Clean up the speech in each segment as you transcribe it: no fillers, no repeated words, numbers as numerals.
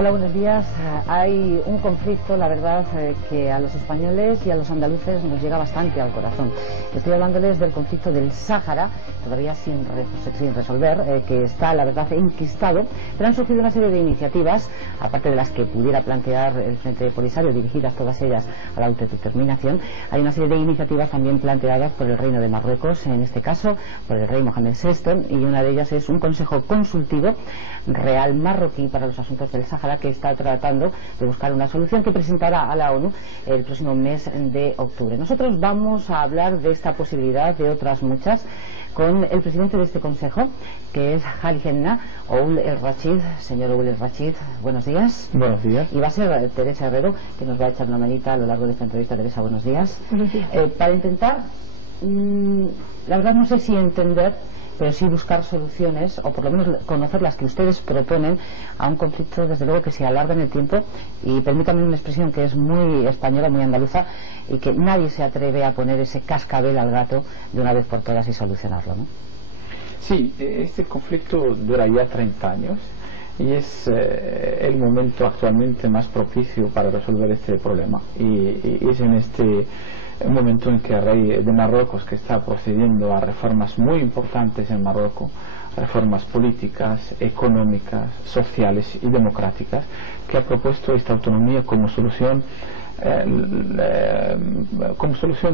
Hola, buenos días. Hay un conflicto, la verdad, que a los españoles y a los andaluces nos llega bastante al corazón. Estoy hablándoles del conflicto del Sáhara, todavía sin resolver, que está, la verdad, enquistado, pero han surgido una serie de iniciativas, aparte de las que pudiera plantear el Frente Polisario, dirigidas todas ellas a la autodeterminación. Hay una serie de iniciativas también planteadas por el Reino de Marruecos, en este caso por el rey Mohamed VI, y una de ellas es un consejo consultivo real marroquí para los asuntos del Sáhara, que está tratando de buscar una solución que presentará a la ONU el próximo mes de octubre. Nosotros vamos a hablar de esta posibilidad, de otras muchas, con el presidente de este consejo, que es Jali Genna Ould El Rachid. Señor Ould El Rachid, buenos días. Buenos días. Y va a ser Teresa Herrero, que nos va a echar una manita a lo largo de esta entrevista. Teresa, buenos días. Buenos días. Para intentar, la verdad no sé si entender, pero sí buscar soluciones, o por lo menos conocer las que ustedes proponen a un conflicto, desde luego, que se alarga en el tiempo, y permítanme una expresión que es muy española, muy andaluza, y que nadie se atreve a poner ese cascabel al gato de una vez por todas y solucionarlo, ¿no? Sí, este conflicto dura ya 30 años y es el momento actualmente más propicio para resolver este problema, y es en este un momento en que el rey de Marruecos, que está procediendo a reformas muy importantes en Marruecos, reformas políticas, económicas, sociales y democráticas, que ha propuesto esta autonomía como solución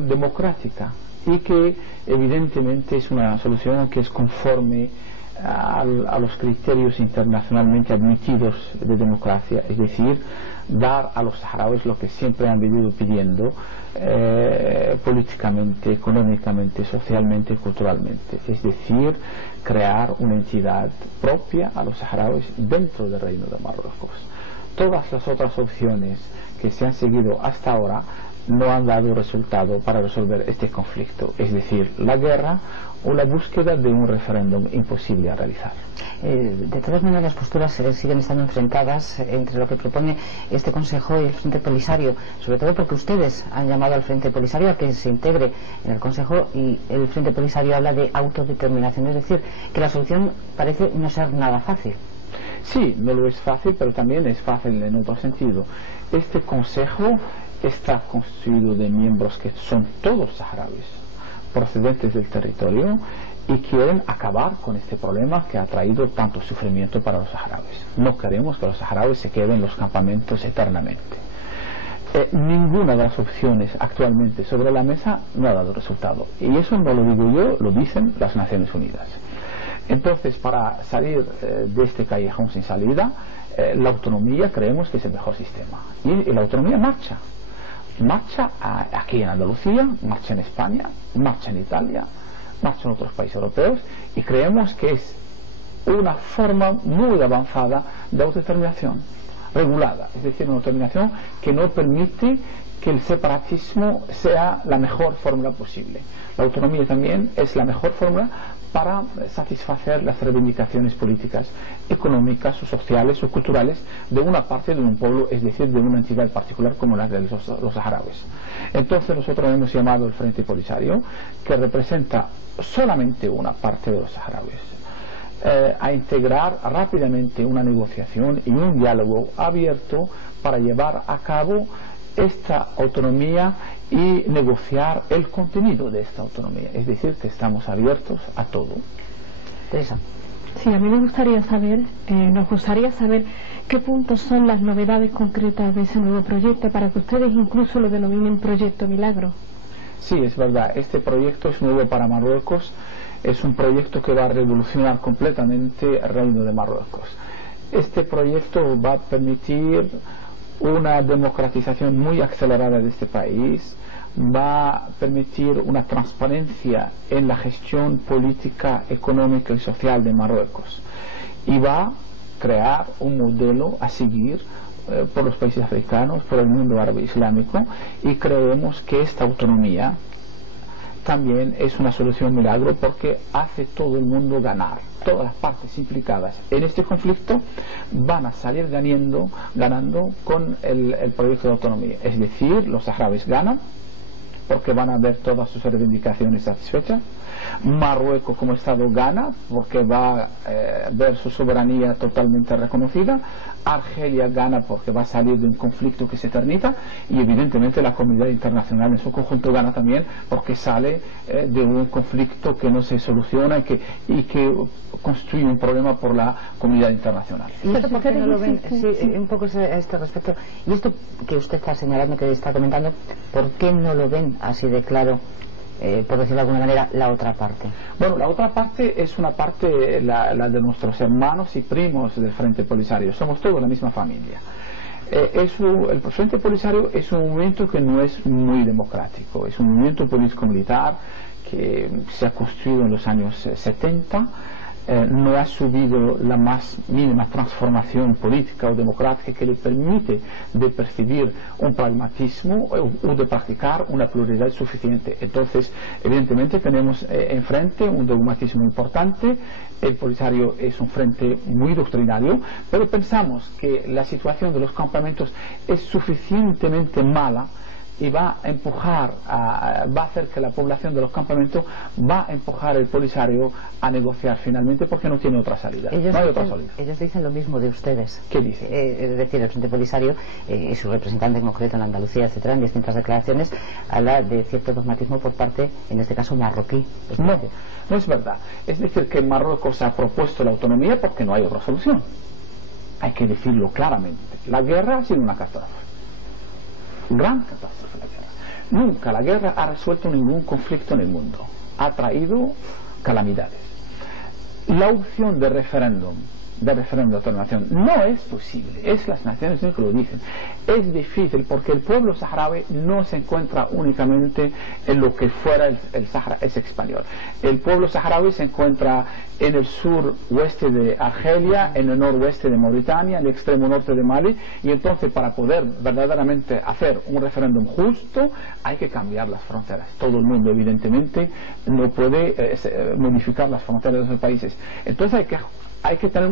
democrática, y que evidentemente es una solución que es conforme a los criterios internacionalmente admitidos de democracia, es decir, dar a los saharauis lo que siempre han venido pidiendo, políticamente, económicamente, socialmente y culturalmente, es decir, crear una entidad propia a los saharauis dentro del Reino de Marruecos. Todas las otras opciones que se han seguido hasta ahora no han dado resultado para resolver este conflicto, es decir, la guerra o la búsqueda de un referéndum imposible a realizar. De todas maneras, las posturas siguen estando enfrentadas entre lo que propone este Consejo y el Frente Polisario, sobre todo porque ustedes han llamado al Frente Polisario a que se integre en el Consejo, y el Frente Polisario habla de autodeterminación, es decir, que la solución parece no ser nada fácil. Sí, no lo es fácil, pero también es fácil en otro sentido. Este Consejo está constituido de miembros que son todos saharauis, procedentes del territorio, y quieren acabar con este problema que ha traído tanto sufrimiento para los saharauis. No queremos que los saharauis se queden en los campamentos eternamente. Ninguna de las opciones actualmente sobre la mesa no ha dado resultado, y eso no lo digo yo, lo dicen las Naciones Unidas. Entonces, para salir de este callejón sin salida, la autonomía creemos que es el mejor sistema, y la autonomía marcha aquí en Andalucía, marcha en España, marcha en Italia, marcha en otros países europeos, y creemos que es una forma muy avanzada de autodeterminación regulada, es decir, una autodeterminación que no permite que el separatismo sea la mejor fórmula posible. La autonomía también es la mejor fórmula para satisfacer las reivindicaciones políticas, económicas o sociales o culturales de una parte de un pueblo, es decir, de una entidad particular como la de los saharauis. Entonces nosotros hemos llamado el Frente Polisario, que representa solamente una parte de los saharauis, a integrar rápidamente una negociación y un diálogo abierto para llevar a cabo esta autonomía y negociar el contenido de esta autonomía, es decir, que estamos abiertos a todo. Teresa. Sí, a mí me gustaría saber, nos gustaría saber qué puntos son las novedades concretas de ese nuevo proyecto, para que ustedes incluso lo denominen Proyecto Milagro. Sí, es verdad, este proyecto es nuevo para Marruecos, es un proyecto que va a revolucionar completamente el Reino de Marruecos. Este proyecto va a permitir una democratización muy acelerada de este país, va a permitir una transparencia en la gestión política, económica y social de Marruecos, y va a crear un modelo a seguir por los países africanos, por el mundo árabe islámico, y creemos que esta autonomía también es una solución milagro, porque hace todo el mundo ganar. Todas las partes implicadas en este conflicto van a salir ganando con el proyecto de autonomía. Es decir, los saharauis ganan, porque van a ver todas sus reivindicaciones satisfechas. Marruecos como Estado gana porque va a ver su soberanía totalmente reconocida. Argelia gana porque va a salir de un conflicto que se eterniza, y evidentemente la comunidad internacional en su conjunto gana también porque sale de un conflicto que no se soluciona y que construye un problema por la comunidad internacional. ¿Y esto por qué no lo ven? Sí, un poco a este respecto. Y esto que usted está señalando, que está comentando, ¿por qué no lo ven así de claro, por decirlo de alguna manera, la otra parte? Bueno, la otra parte es una parte, la de nuestros hermanos y primos del Frente Polisario. Somos todos la misma familia. El Frente Polisario es un movimiento que no es muy democrático. Es un movimiento político-militar que se ha construido en los años 70. No ha subido la más mínima transformación política o democrática que le permite de percibir un pragmatismo o de practicar una pluralidad suficiente. Entonces, evidentemente tenemos enfrente un dogmatismo importante. El Polisario es un frente muy doctrinario, pero pensamos que la situación de los campamentos es suficientemente mala y va a empujar, va a hacer que la población de los campamentos va a empujar el Polisario a negociar finalmente, porque no tiene otra salida. No hay otra salida. Ellos dicen lo mismo de ustedes. ¿Qué dicen? Es decir, el Frente Polisario y su representante en concreto en Andalucía, etcétera, en distintas declaraciones, habla de cierto dogmatismo por parte, en este caso, marroquí. No es verdad. Es decir, que Marruecos ha propuesto la autonomía porque no hay otra solución. Hay que decirlo claramente. La guerra ha sido una catástrofe. Gran catástrofe la guerra. Nunca la guerra ha resuelto ningún conflicto en el mundo. Ha traído calamidades. La opción de referéndum de autonomía no es posible. Es las Naciones Unidas que lo dicen. Es difícil porque el pueblo saharaui no se encuentra únicamente en lo que fuera el Sahara es español. El pueblo saharaui se encuentra en el suroeste de Argelia, en el noroeste de Mauritania, en el extremo norte de Mali, y entonces para poder verdaderamente hacer un referéndum justo hay que cambiar las fronteras. Todo el mundo evidentemente no puede modificar las fronteras de los países. Entonces hay que tener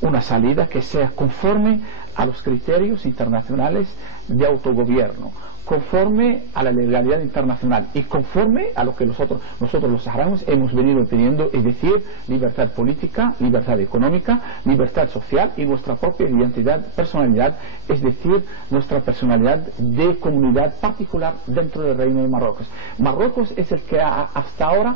una salida que sea conforme a los criterios internacionales de autogobierno, conforme a la legalidad internacional y conforme a lo que nosotros los saharauis hemos venido pidiendo, es decir, libertad política, libertad económica, libertad social y nuestra propia identidad, personalidad, es decir, nuestra personalidad de comunidad particular dentro del Reino de Marruecos. Marruecos es el que hasta ahora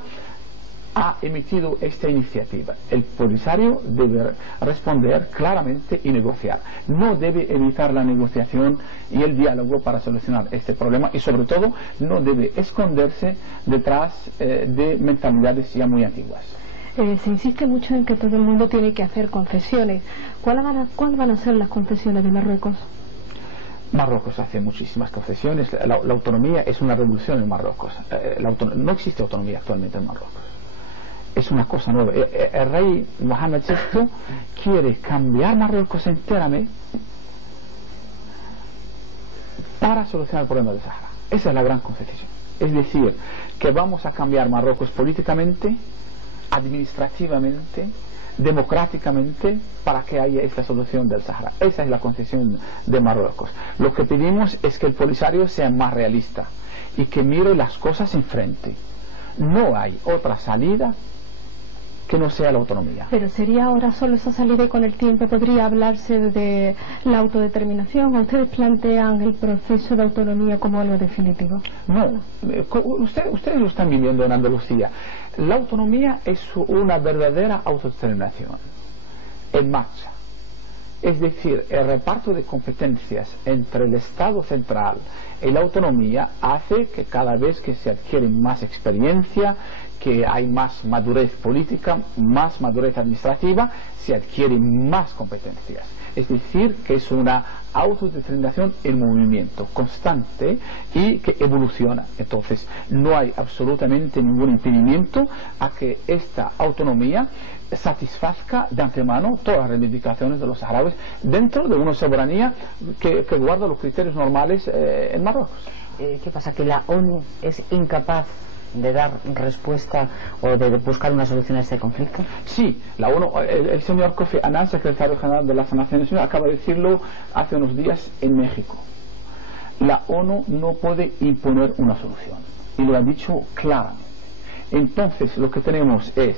ha emitido esta iniciativa. El Polisario debe responder claramente y negociar. No debe evitar la negociación y el diálogo para solucionar este problema, y sobre todo no debe esconderse detrás de mentalidades ya muy antiguas. Se insiste mucho en que todo el mundo tiene que hacer concesiones. ¿Cuáles van a ser las concesiones de Marruecos? Marruecos hace muchísimas concesiones. La autonomía es una revolución en Marruecos. No existe autonomía actualmente en Marruecos. Es una cosa nueva. El rey Mohamed VI quiere cambiar Marruecos enteramente para solucionar el problema del Sahara. Esa es la gran concesión. Es decir, que vamos a cambiar Marruecos políticamente, administrativamente, democráticamente, para que haya esta solución del Sahara. Esa es la concesión de Marruecos. Lo que pedimos es que el Polisario sea más realista y que mire las cosas enfrente. No hay otra salida que no sea la autonomía. Pero sería ahora solo esa salida y con el tiempo podría hablarse de la autodeterminación. ¿O ustedes plantean el proceso de autonomía como algo definitivo? No, ustedes lo están viviendo en Andalucía. La autonomía es una verdadera autodeterminación en marcha. Es decir, el reparto de competencias entre el Estado central y la autonomía hace que cada vez que se adquiere más experiencia, que hay más madurez política, más madurez administrativa, se adquieren más competencias. Es decir, que es una autodeterminación en movimiento constante y que evoluciona. Entonces, no hay absolutamente ningún impedimento a que esta autonomía satisfazca de antemano todas las reivindicaciones de los saharauis dentro de una soberanía que guarda los criterios normales en Marruecos. ¿Qué pasa? ¿Que la ONU es incapaz de dar respuesta o de buscar una solución a este conflicto? Sí, la ONU, el señor Kofi Annan, secretario general de las Naciones Unidas, acaba de decirlo hace unos días en México. la ONU no puede imponer una solución, y lo ha dicho claramente. Entonces lo que tenemos es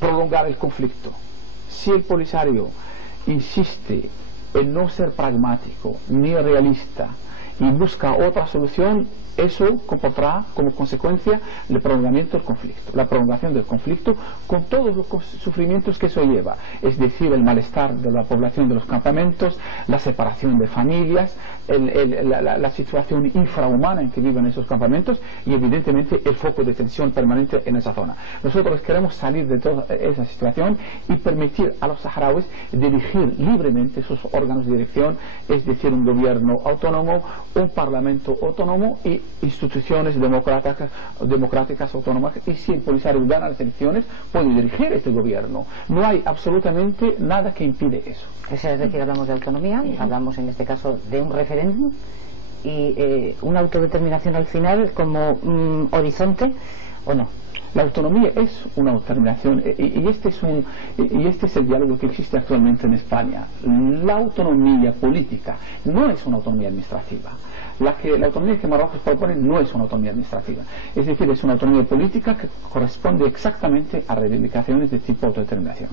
prolongar el conflicto. Si el Polisario insiste en no ser pragmático ni realista y busca otra solución, eso comportará como consecuencia el prolongamiento del conflicto, la prolongación del conflicto con todos los sufrimientos que eso lleva, es decir, el malestar de la población de los campamentos, la separación de familias, la situación infrahumana en que viven esos campamentos y evidentemente el foco de tensión permanente en esa zona. Nosotros queremos salir de toda esa situación y permitir a los saharauis dirigir libremente sus órganos de dirección, es decir, un gobierno autónomo, un parlamento autónomo y instituciones democráticas autónomas, y si el Polisario gana las elecciones puede dirigir este gobierno. No hay absolutamente nada que impide eso. Es decir, hablamos de autonomía, hablamos en este caso de un referéndum y una autodeterminación al final como horizonte, ¿o no? La autonomía es una autodeterminación y este es el diálogo que existe actualmente en España. La autonomía política no es una autonomía administrativa. La autonomía que Marruecos propone no es una autonomía administrativa, es decir, es una autonomía política que corresponde exactamente a reivindicaciones de tipo autodeterminación.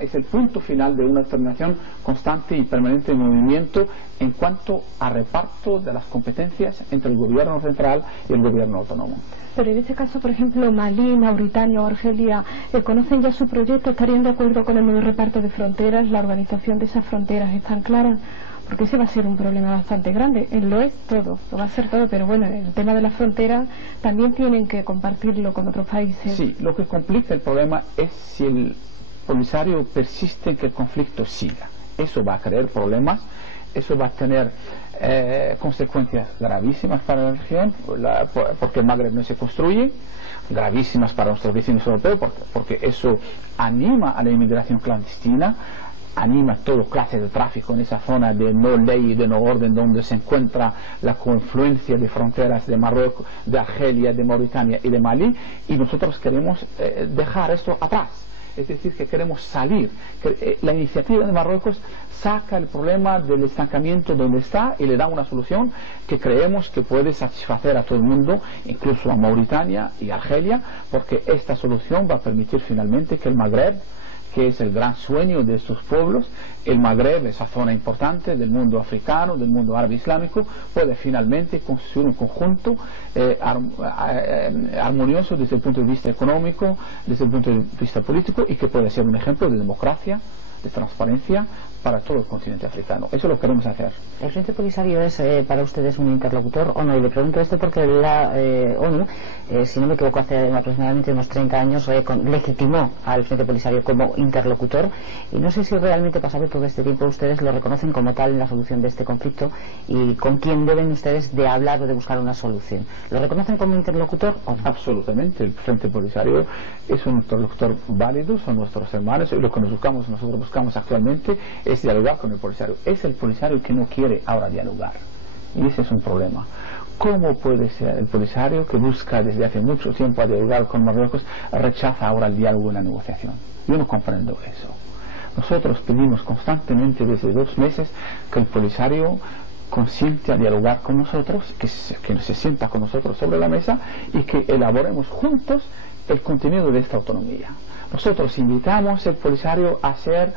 Es el punto final de una determinación constante y permanente de movimiento en cuanto a reparto de las competencias entre el gobierno central y el gobierno autónomo. Pero en este caso, por ejemplo, Malí, Mauritania o Argelia, ¿conocen ya su proyecto? ¿Estarían de acuerdo con el nuevo reparto de fronteras? ¿La organización de esas fronteras están claras? Porque ese va a ser un problema bastante grande. Lo es todo, lo va a ser todo, pero bueno, el tema de la frontera también tienen que compartirlo con otros países. Sí, lo que complica el problema es si el Polisario persiste en que el conflicto siga. Eso va a crear problemas, eso va a tener consecuencias gravísimas para la región, porque el Magreb no se construye, gravísimas para nuestros vecinos europeos, porque eso anima a la inmigración clandestina, anima toda clase de tráfico en esa zona de no ley y de no orden, donde se encuentra la confluencia de fronteras de Marruecos, de Argelia, de Mauritania y de Malí, y nosotros queremos dejar esto atrás. Es decir, que queremos salir. La iniciativa de Marruecos saca el problema del estancamiento donde está y le da una solución que creemos que puede satisfacer a todo el mundo, incluso a Mauritania y Argelia, porque esta solución va a permitir finalmente que el Magreb, que es el gran sueño de estos pueblos, el Magreb, esa zona importante del mundo africano, del mundo árabe islámico, puede finalmente construir un conjunto armonioso desde el punto de vista económico, desde el punto de vista político, y que puede ser un ejemplo de democracia, de transparencia para todo el continente africano. Eso lo queremos hacer. ¿El Frente Polisario es para ustedes un interlocutor o no? Y le pregunto esto porque la ONU, si no me equivoco, hace aproximadamente unos 30 años legitimó al Frente Polisario como interlocutor, y no sé si realmente pasado todo este tiempo ustedes lo reconocen como tal en la solución de este conflicto y con quién deben ustedes de hablar o de buscar una solución. ¿Lo reconocen como interlocutor o no? Absolutamente. El Frente Polisario es un interlocutor válido, son nuestros hermanos, y lo que nosotros buscamos actualmente es dialogar con el Polisario. Es el Polisario que no quiere ahora dialogar, y ese es un problema. ¿Cómo puede ser el Polisario, que busca desde hace mucho tiempo a dialogar con Marruecos, rechaza ahora el diálogo y la negociación? Yo no comprendo eso. Nosotros pedimos constantemente desde 2 meses que el Polisario consiente a dialogar con nosotros, que se sienta con nosotros sobre la mesa y que elaboremos juntos el contenido de esta autonomía. Nosotros invitamos al Polisario a ser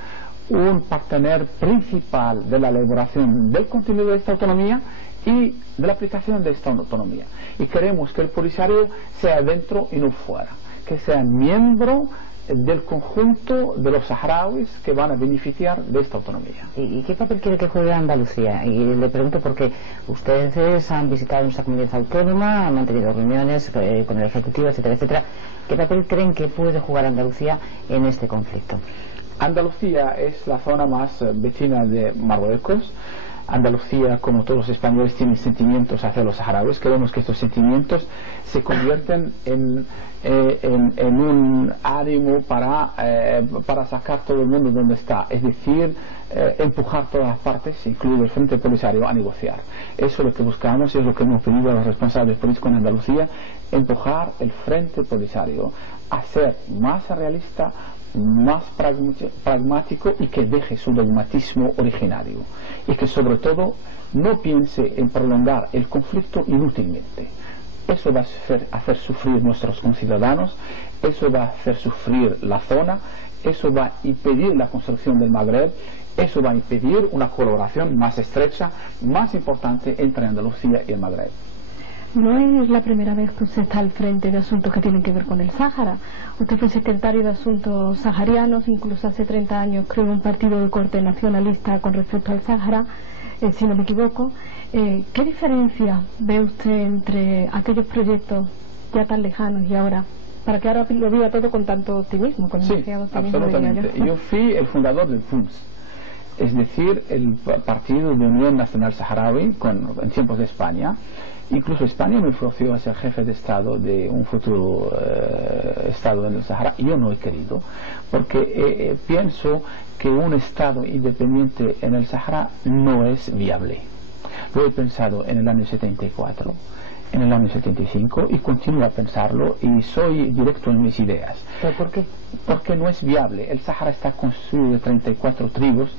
un partener principal de la elaboración del contenido de esta autonomía y de la aplicación de esta autonomía. Y queremos que el Polisario sea dentro y no fuera, que sea miembro del conjunto de los saharauis que van a beneficiar de esta autonomía. ¿Y qué papel quiere que juegue Andalucía? Y le pregunto porque ustedes han visitado nuestra comunidad autónoma, han mantenido reuniones con el Ejecutivo, etcétera, etcétera. ¿Qué papel creen que puede jugar Andalucía en este conflicto? Andalucía es la zona más vecina de Marruecos. Andalucía, como todos los españoles, tiene sentimientos hacia los saharauis. Queremos que estos sentimientos se convierten en un ánimo para sacar todo el mundo donde está, es decir, empujar todas las partes, incluido el Frente Polisario, a negociar. Eso es lo que buscamos y es lo que hemos pedido a los responsables políticos en Andalucía: empujar el Frente Polisario a ser más realista, más pragmático, y que deje su dogmatismo originario, y que sobre todo no piense en prolongar el conflicto inútilmente. Eso va a hacer sufrir nuestros conciudadanos, eso va a hacer sufrir la zona, eso va a impedir la construcción del Magreb, eso va a impedir una colaboración más estrecha, más importante entre Andalucía y el Magreb. No es la primera vez que usted está al frente de asuntos que tienen que ver con el Sáhara. Usted fue secretario de Asuntos Saharianos, incluso hace 30 años creó un partido de corte nacionalista con respecto al Sáhara, si no me equivoco. ¿Qué diferencia ve usted entre aquellos proyectos ya tan lejanos y ahora? Para que ahora lo viva todo con tanto optimismo, con demasiado optimismo. Absolutamente. Yo fui el fundador del FUNS, es decir, el Partido de Unión Nacional Saharaui, en tiempos de España. Incluso España me ofreció a ser jefe de Estado de un futuro Estado en el Sahara. Yo no he querido, porque pienso que un Estado independiente en el Sahara no es viable. Lo he pensado en el año 74, en el año 75, y continúo a pensarlo, y soy directo en mis ideas. ¿Pero por qué? Porque no es viable. El Sahara está construido de 34 tribus,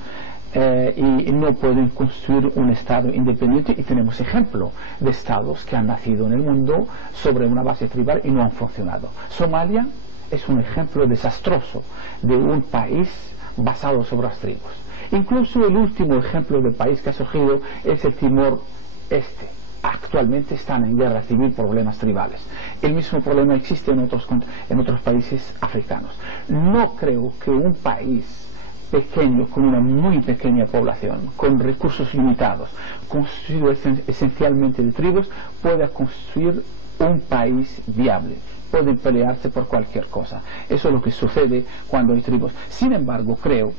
y no pueden construir un Estado independiente, y tenemos ejemplo de Estados que han nacido en el mundo sobre una base tribal y no han funcionado. Somalia es un ejemplo desastroso de un país basado sobre las tribus. Incluso el último ejemplo de país que ha surgido es el Timor Este. Actualmente están en guerra civil, problemas tribales. El mismo problema existe en otros países africanos. No creo que un país pequeño, con una muy pequeña población, con recursos limitados, construido esencialmente de tribus, pueda construir un país viable. Pueden pelearse por cualquier cosa. Eso es lo que sucede cuando hay tribus. Sin embargo, creo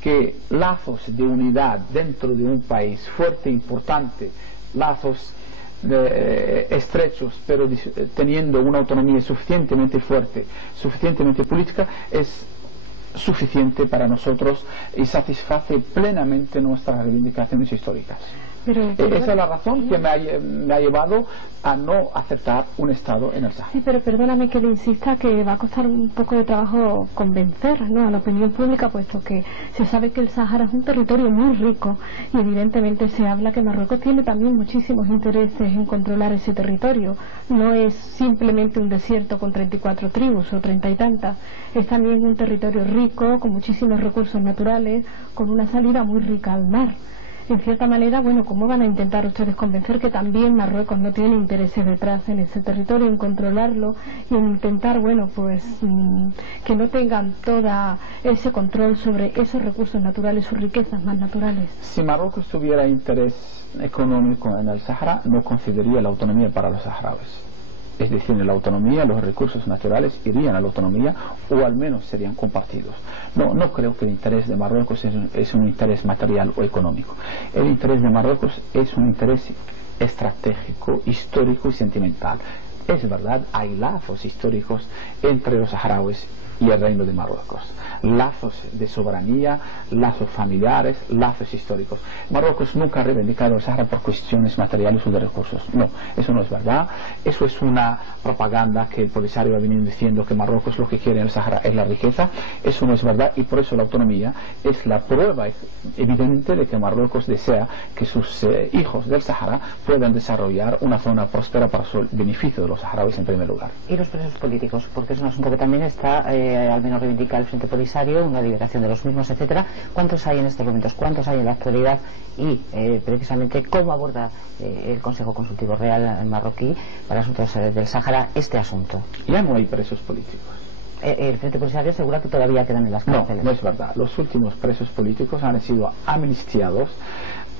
que lazos de unidad dentro de un país fuerte, importante, lazos estrechos, pero teniendo una autonomía suficientemente fuerte, suficientemente política, es suficiente para nosotros y satisface plenamente nuestras reivindicaciones históricas. Esa es la razón que me ha llevado a no aceptar un Estado en el Sahara. Sí, pero perdóname que le insista que va a costar un poco de trabajo convencer, ¿no?, a la opinión pública, puesto que se sabe que el Sahara es un territorio muy rico y evidentemente se habla que Marruecos tiene también muchísimos intereses en controlar ese territorio. No es simplemente un desierto con 34 tribus o 30 y tantas, es también un territorio rico, con muchísimos recursos naturales, con una salida muy rica al mar. En cierta manera, bueno, ¿cómo van a intentar ustedes convencer que también Marruecos no tiene intereses detrás en ese territorio, en controlarlo y en intentar, bueno, pues que no tengan todo ese control sobre esos recursos naturales, sus riquezas más naturales? Si Marruecos tuviera interés económico en el Sahara, no concedería la autonomía para los saharauis. Es decir, la autonomía, los recursos naturales irían a la autonomía, o al menos serían compartidos. No creo que el interés de Marruecos es un interés material o económico. El interés de Marruecos es un interés estratégico, histórico y sentimental. Es verdad, hay lazos históricos entre los saharauis y el reino de Marruecos. Lazos de soberanía, lazos familiares, lazos históricos. Marruecos nunca ha reivindicado el Sahara por cuestiones materiales o de recursos. No, eso no es verdad. Eso es una propaganda que el Polisario ha venido diciendo, que Marruecos lo que quiere en el Sahara es la riqueza. Eso no es verdad, y por eso la autonomía es la prueba evidente de que Marruecos desea que sus hijos del Sahara puedan desarrollar una zona próspera para el beneficio de los saharauis en primer lugar. Y los presos políticos, porque es un asunto que también está, al menos reivindica el Frente Polisario, una liberación de los mismos, etcétera. ¿Cuántos hay en estos momentos? ¿Cuántos hay en la actualidad? Y precisamente cómo aborda el Consejo Consultivo Real marroquí para asuntos del Sáhara este asunto. Ya no hay presos políticos. El Frente Polisario asegura que todavía quedan en las cárceles. No es verdad. Los últimos presos políticos han sido amnistiados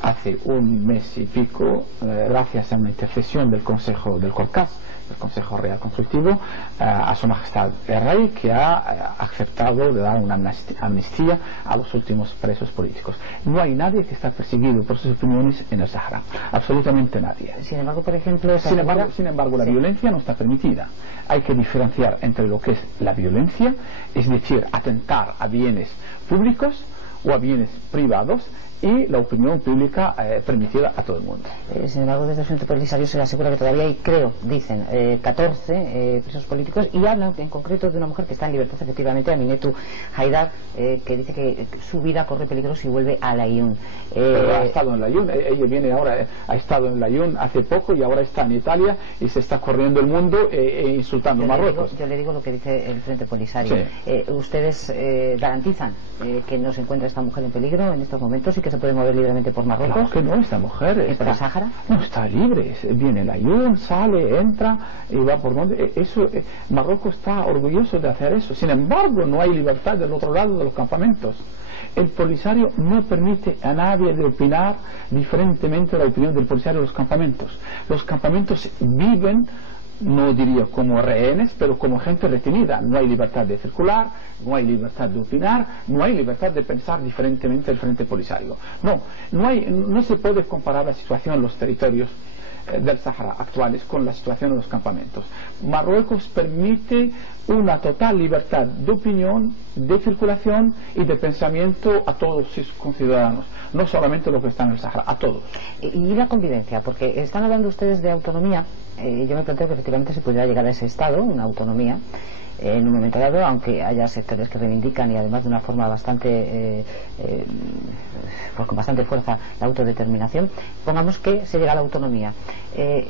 hace un mes y pico, gracias a una intercesión del Consejo del Corcás, el Consejo Real Consultivo, a Su Majestad el Rey, que ha aceptado de dar una amnistía a los últimos presos políticos. No hay nadie que está perseguido por sus opiniones en el Sahara, absolutamente nadie. Sin embargo, por ejemplo, sin embargo, la violencia no está permitida. Hay que diferenciar entre lo que es la violencia, es decir, atentar a bienes públicos o a bienes privados, y la opinión pública permitida a todo el mundo. Sin embargo, desde el Frente Polisario se asegura que todavía hay, creo, dicen, 14 presos políticos, y hablan en concreto de una mujer que está en libertad, efectivamente, Aminetu Haidar, que dice que su vida corre peligro si vuelve a Laayoune. Pero ha estado en Laayoune, ella viene ahora, ha estado en Laayoune hace poco y ahora está en Italia y se está corriendo el mundo insultando a Marruecos. Yo le digo lo que dice el Frente Polisario. Sí. ¿Ustedes garantizan que no se encuentra esta mujer en peligro en estos momentos y que se puede mover libremente por Marruecos? Claro que no, esta mujer ¿Por el Sáhara? No, está libre, viene el Laayoune, sale, entra y va por donde. Marruecos está orgulloso de hacer eso. Sin embargo, no hay libertad del otro lado de los campamentos. El Polisario no permite a nadie de opinar diferentemente de la opinión del Polisario de los campamentos. Los campamentos viven, no diría como rehenes, pero como gente retenida. No hay libertad de circular, no hay libertad de opinar, no hay libertad de pensar diferentemente del Frente Polisario. No se puede comparar la situación en los territorios del Sáhara actuales con la situación en los campamentos. Marruecos permite una total libertad de opinión, de circulación y de pensamiento a todos sus conciudadanos, no solamente los que están en el Sáhara, a todos. Y la convivencia, porque están hablando ustedes de autonomía. Yo me planteo que efectivamente se pudiera llegar a ese estado, una autonomía, en un momento dado, aunque haya sectores que reivindican, y además de una forma bastante pues con bastante fuerza, la autodeterminación. Pongamos que se llega a la autonomía.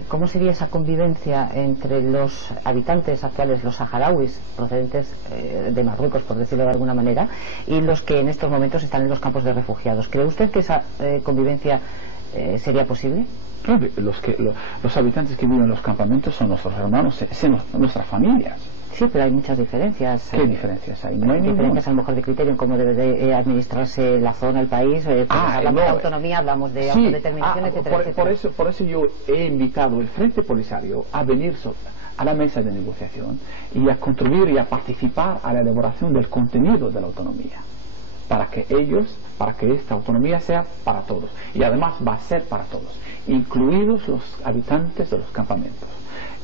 ¿Cómo sería esa convivencia entre los habitantes actuales, los saharauis procedentes de Marruecos, por decirlo de alguna manera, y los que en estos momentos están en los campos de refugiados? ¿Cree usted que esa convivencia sería posible? Los habitantes que viven en los campamentos son nuestros hermanos, son nuestras familias. Sí, pero hay muchas diferencias. ¿Qué diferencias hay? No hay diferencias a lo mejor de criterio en cómo debe de administrarse la zona, el país. Hablamos de autonomía, hablamos de autodeterminación, etcétera, etcétera. Por eso yo he invitado al Frente Polisario a venir a la mesa de negociación y a contribuir y a participar a la elaboración del contenido de la autonomía, para que esta autonomía sea para todos, y además va a ser para todos, incluidos los habitantes de los campamentos.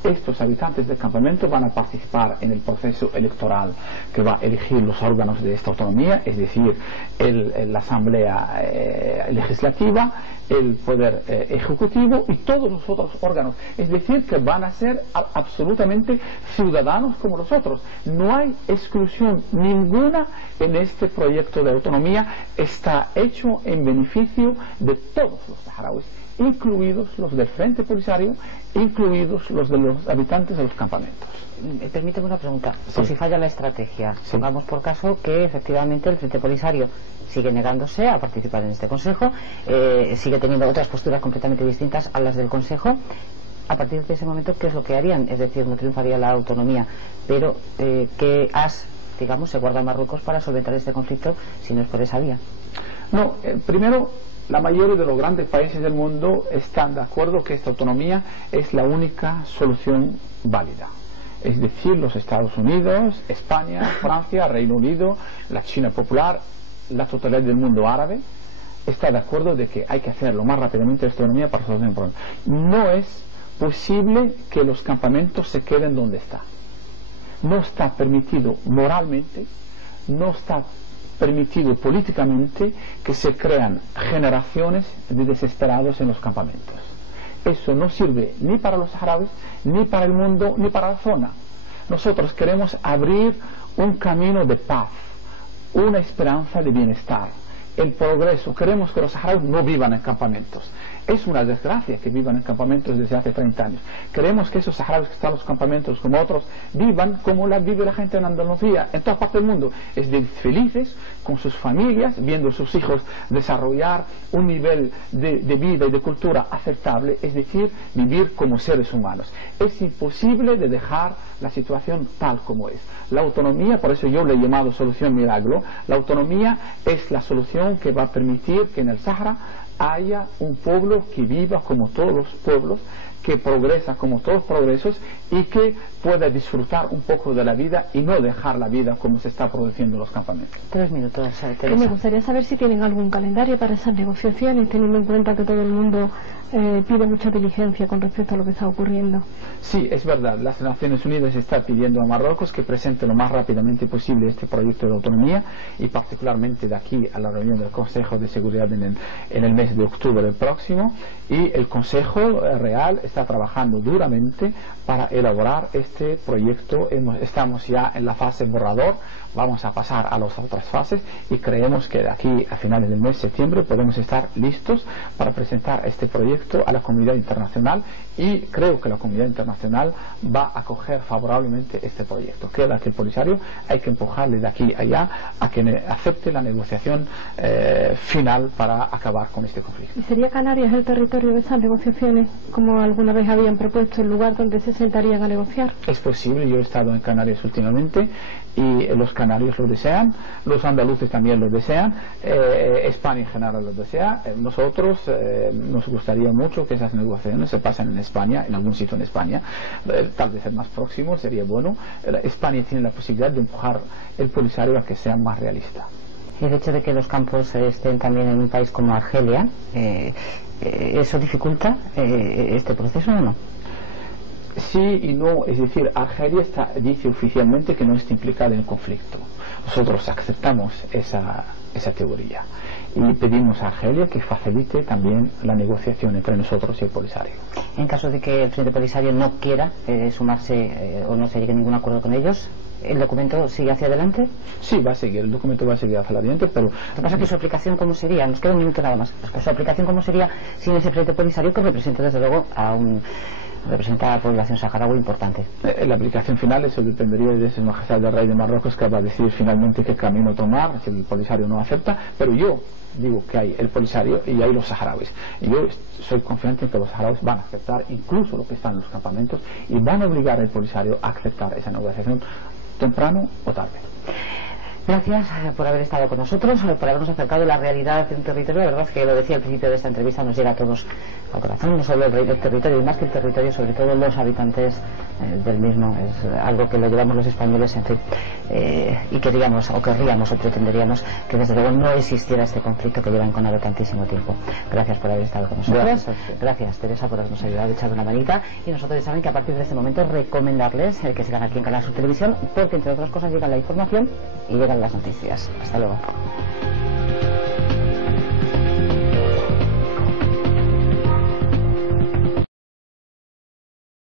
Estos habitantes del campamento van a participar en el proceso electoral que va a elegir los órganos de esta autonomía, es decir, la asamblea legislativa, el poder ejecutivo y todos los otros órganos. Es decir, que van a ser absolutamente ciudadanos como los otros. No hay exclusión ninguna en este proyecto de autonomía. Está hecho en beneficio de todos los saharauis, incluidos los del Frente Polisario, incluidos los de los habitantes de los campamentos. Permíteme una pregunta. Sí. Por si falla la estrategia, pongamos por caso que efectivamente el Frente Polisario sigue negándose a participar en este Consejo, sigue teniendo otras posturas completamente distintas a las del Consejo. A partir de ese momento, ¿qué es lo que harían? Es decir, no triunfaría la autonomía, pero ¿qué digamos, se guarda Marruecos para solventar este conflicto si no es por esa vía? No, primero, la mayoría de los grandes países del mundo están de acuerdo que esta autonomía es la única solución válida. Es decir, los Estados Unidos, España, Francia, Reino Unido, la China popular, la totalidad del mundo árabe está de acuerdo de que hay que hacerlo más rápidamente esta autonomía para resolver el problema. No es posible que los campamentos se queden donde está. No está permitido moralmente, no está permitido políticamente que se crean generaciones de desesperados en los campamentos. Eso no sirve ni para los saharauis, ni para el mundo, ni para la zona. Nosotros queremos abrir un camino de paz, una esperanza de bienestar, el progreso. Queremos que los saharauis no vivan en campamentos. Es una desgracia que vivan en campamentos desde hace 30 años. Queremos que esos saharauis que están en los campamentos como otros vivan como vive la gente en Andalucía, en toda parte del mundo. Es decir, felices con sus familias, viendo a sus hijos desarrollar un nivel de vida y de cultura aceptable, es decir, vivir como seres humanos. Es imposible de dejar la situación tal como es. La autonomía, por eso yo le he llamado solución milagro, la autonomía es la solución que va a permitir que en el Sáhara haya un pueblo que viva como todos los pueblos, que progresa como todos los progresos y que pueda disfrutar un poco de la vida y no dejar la vida como se está produciendo en los campamentos. 3 minutos, Teresa. Me gustaría saber si tienen algún calendario para esas negociaciones, teniendo en cuenta que todo el mundo pide mucha diligencia con respecto a lo que está ocurriendo. Sí, es verdad. Las Naciones Unidas están pidiendo a Marruecos que presente lo más rápidamente posible este proyecto de autonomía, y particularmente de aquí a la reunión del Consejo de Seguridad en el mes de octubre próximo, y el Consejo Real está trabajando duramente para elaborar este proyecto. Estamos ya en la fase borrador, vamos a pasar a las otras fases y creemos que de aquí a finales del mes de septiembre podemos estar listos para presentar este proyecto a la comunidad internacional, y creo que la comunidad internacional va a acoger favorablemente este proyecto. Queda que el Polisario hay que empujarle de aquí a allá a que acepte la negociación final para acabar con este conflicto. ¿Y sería Canarias el territorio de esas negociaciones, como alguna vez habían propuesto, el lugar donde se sentarían a negociar? Es posible. Yo he estado en Canarias últimamente y los canarios lo desean, los andaluces también lo desean, España en general lo desea. Nosotros nos gustaría mucho que esas negociaciones se pasen en España, en algún sitio en España, tal vez el más próximo sería bueno. España tiene la posibilidad de empujar el Polisario a que sea más realista. El hecho de que los campos estén también en un país como Argelia, ¿eso dificulta este proceso o no? Sí y no, es decir, Argelia dice oficialmente que no está implicada en el conflicto. Nosotros aceptamos esa teoría y pedimos a Argelia que facilite también la negociación entre nosotros y el Polisario. En caso de que el Frente Polisario no quiera sumarse o no se llegue a ningún acuerdo con ellos, ¿el documento sigue hacia adelante? Sí, va a seguir, el documento va a seguir hacia adelante, pero... Lo que pasa es que su aplicación, ¿cómo sería? Nos queda un minuto nada más. Su aplicación, ¿cómo sería sin ese Frente Polisario que representa desde luego representa a la población saharaui importante? La aplicación final, eso dependería de Su Majestad del Rey de Marruecos, que va a decir finalmente qué camino tomar si el Polisario no acepta, pero yo digo que hay el Polisario y hay los saharauis, y yo soy confiante en que los saharauis van a aceptar incluso lo que está en los campamentos y van a obligar al Polisario a aceptar esa negociación temprano o tarde. Gracias por haber estado con nosotros, por habernos acercado a la realidad de un territorio. La verdad es que lo decía al principio de esta entrevista, nos llega a todos al corazón, no solo el territorio, y más que el territorio, sobre todo los habitantes del mismo. Es algo que lo llevamos los españoles, en fin, y queríamos o pretenderíamos que desde luego no existiera este conflicto que llevan con tantísimo tiempo. Gracias por haber estado con nosotros. Gracias, Teresa, por habernos ayudado, echado una manita, y nosotros ya saben que a partir de este momento recomendarles que sigan aquí en Canal Sur Televisión, porque entre otras cosas llega la información y llegan las noticias. Hasta luego.